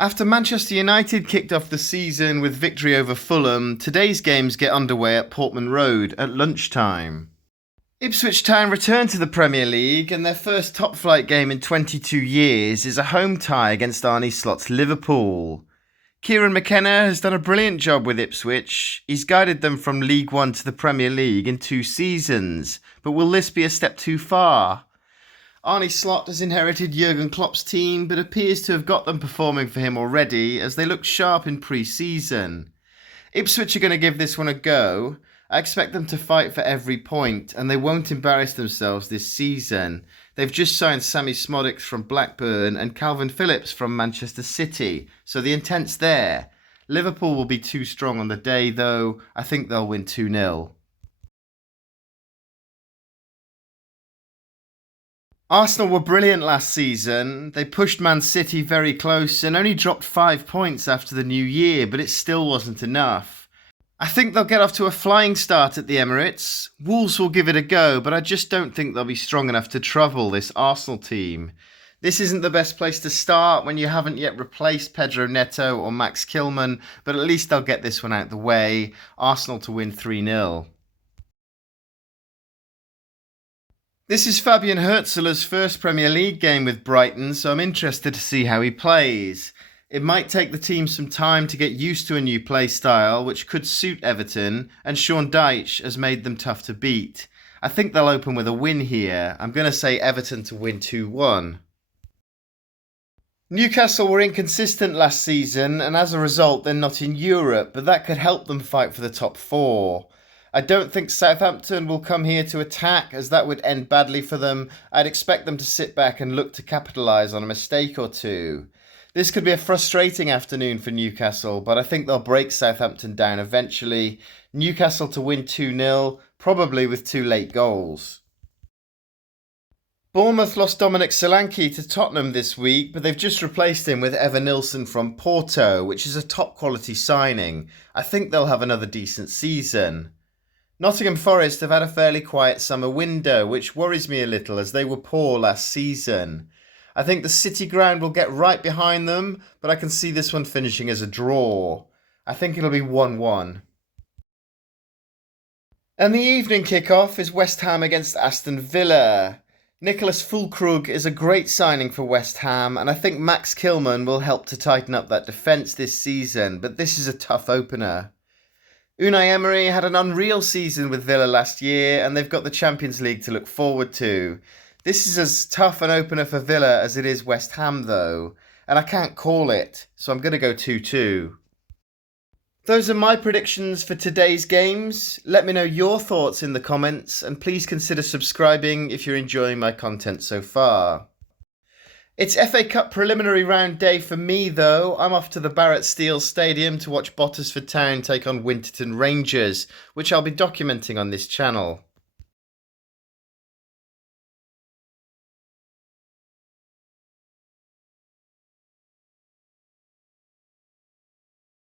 After Manchester United kicked off the season with victory over Fulham, today's games get underway at Portman Road at lunchtime. Ipswich Town return to the Premier League, and their first top-flight game in 22 years is a home tie against Arne Slot's Liverpool. Kieran McKenna has done a brilliant job with Ipswich. He's guided them from League One to the Premier League in 2 seasons, but will this be a step too far? Arne Slot has inherited Jurgen Klopp's team, but appears to have got them performing for him already, as they look sharp in pre-season. Ipswich are going to give this one a go. I expect them to fight for every point, and they won't embarrass themselves this season. They've just signed Sammy Szmodics from Blackburn and Calvin Phillips from Manchester City, so the intent's there. Liverpool will be too strong on the day, though. I think they'll win 2-0. Arsenal were brilliant last season. They pushed Man City very close and only dropped 5 points after the new year, but it still wasn't enough. I think they'll get off to a flying start at the Emirates. Wolves will give it a go, but I just don't think they'll be strong enough to trouble this Arsenal team. This isn't the best place to start when you haven't yet replaced Pedro Neto or Max Kilman, but at least they'll get this one out the way. Arsenal to win 3-0. This is Fabian Hürzeler's first Premier League game with Brighton, so I'm interested to see how he plays. It might take the team some time to get used to a new play style, which could suit Everton, and Sean Dyche has made them tough to beat. I think they'll open with a win here. I'm going to say Everton to win 2-1. Newcastle were inconsistent last season, and as a result they're not in Europe, but that could help them fight for the top 4. I don't think Southampton will come here to attack, as that would end badly for them. I'd expect them to sit back and look to capitalise on a mistake or two. This could be a frustrating afternoon for Newcastle, but I think they'll break Southampton down eventually. Newcastle to win 2-0, probably with 2 late goals. Bournemouth lost Dominic Solanke to Tottenham this week, but they've just replaced him with Evan Nilsson from Porto, which is a top quality signing. I think they'll have another decent season. Nottingham Forest have had a fairly quiet summer window, which worries me a little as they were poor last season. I think the City ground will get right behind them, but I can see this one finishing as a draw. I think it'll be 1-1. And the evening kick-off is West Ham against Aston Villa. Nicholas Füllkrug is a great signing for West Ham, and I think Max Kilman will help to tighten up that defence this season, but this is a tough opener. Unai Emery had an unreal season with Villa last year, and they've got the Champions League to look forward to. This is as tough an opener for Villa as it is West Ham, though, and I can't call it, so I'm going to go 2-2. Those are my predictions for today's games. Let me know your thoughts in the comments, and please consider subscribing if you're enjoying my content so far. It's FA Cup preliminary round day for me, though. I'm off to the Barrett Steel Stadium to watch Bottisford Town take on Winterton Rangers, which I'll be documenting on this channel.